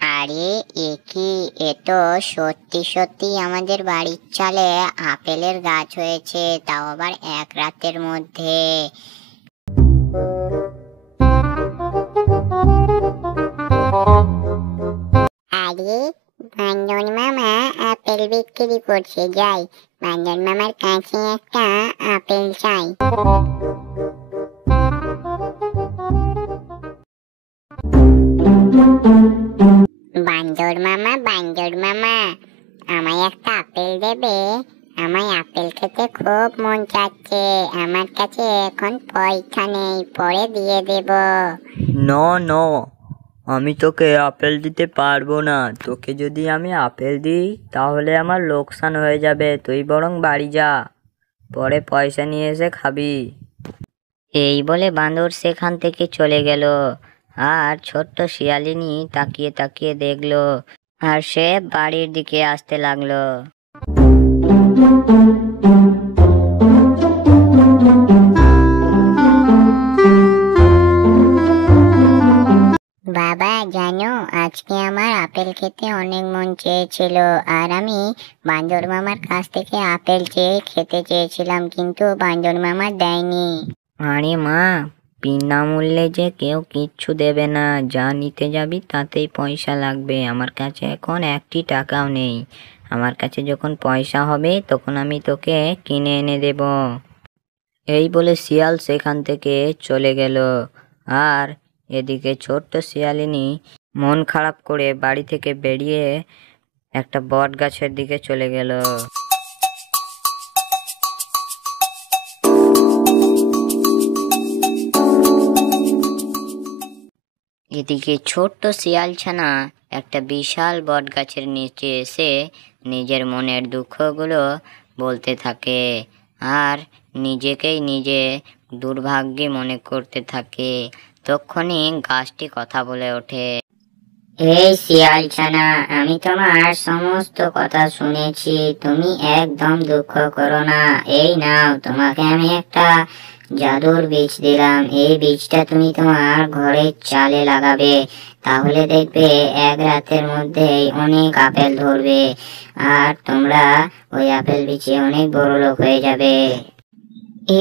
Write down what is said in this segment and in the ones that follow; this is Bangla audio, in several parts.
আরে এ কি, এ তো সত্যি সত্যি আমাদের বাড়ির চালে আপেলের গাছ হয়েছে, তাও আবার এক রাতের মধ্যে। আরে বান্দর মামা আপেল বিক্রি করছে, যাই বান্দর মামার কাছে একটা আপেল চাই। বান্দর মামা আমায় একটা আপেল দেবে? আমায় আপেল খেতে খুব মন চাচ্ছে, আমার কাছে এখন পয়সা নেই, পরে দিয়ে দেব। না না, আমি তোকে আপেল দিতে পারবো না। তোকে যদি আমি আপেল দিই তাহলে আমার লোকসান হয়ে যাবে। তুই বরং বাড়ি যা, পরে পয়সা নিয়ে এসে খাবি। এই বলে বাঁদর সেখান থেকে চলে গেল। আর ছোট্ট শিয়ালিনী তাকিয়ে তাকিয়ে দেখলো, আর সে বাড়ির দিকে আসতে লাগলো। বাবা জানো, আজকে আমার আপেল খেতে অনেক মন চেয়েছিল, আর আমি বান্দর মামার কাছ থেকে আপেল চেয়ে খেতে চেয়েছিলাম, কিন্তু বান্দর মামা দেয়নি। আরে মা, বিনামূল্যে যে কেউ কিচ্ছু দেবে না। যা নিতে যাবি তাতেই পয়সা লাগবে। আমার কাছে এখন একটি টাকাও নেই। আমার কাছে যখন পয়সা হবে তখন আমি তোকে কিনে এনে দেব। এই বলে শিয়াল সেখান থেকে চলে গেল। আর এদিকে ছোট্ট শিয়ালিনী মন খারাপ করে বাড়ি থেকে বেরিয়ে একটা বট গাছের দিকে চলে গেল। এদিকে ছোট্ট শিয়ালছানা একটা বিশাল বট গাছের নিচে এসে নিজের মনের দুঃখগুলো বলতে থাকে, আর নিজেকেই নিজে দুর্ভাগ্যে মনে করতে থাকে। তখনই গাছটি কথা বলে ওঠে। এই শিয়ালছানা, আমি তোমার সমস্ত কথা শুনেছি, তুমি একদম দুঃখ করো না। এই নাও, তোমাকে আমি একটা জাদুর বীজ দিলাম। এই বীজটা তুমি তোমার ঘরের চালে লাগাবে, তাহলে দেখবে এক রাতের মধ্যেই অনেক আপেল ধরবে, আর তোমরা ওই আপেল বিচে অনেক বড় লোক হয়ে যাবে।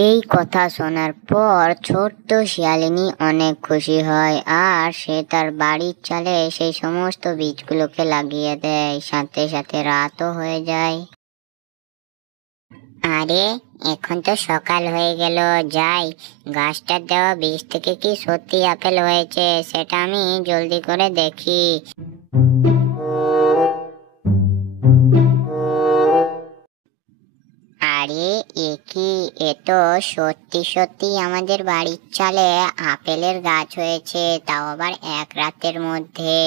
এই কথা শোনার পর ছোট্ট শিয়ালিনী অনেক খুশি হয়, আর সে তার বাড়ির চালে সেই সমস্ত বীজগুলোকে লাগিয়ে দেয়। সাথে সাথে রাতও হয়ে যায়। আরে এখন তো সকাল হয়ে গেল, যাই গাছটার দেওয়া বীজ থেকে কি সত্যি আপেল হয়েছে সেটা আমি জলদি করে দেখি। আরে এ কি, এ তো সত্যি সত্যি আমাদের বাড়ির চালে আপেলের গাছ হয়েছে, তাও আবার এক রাতের মধ্যে।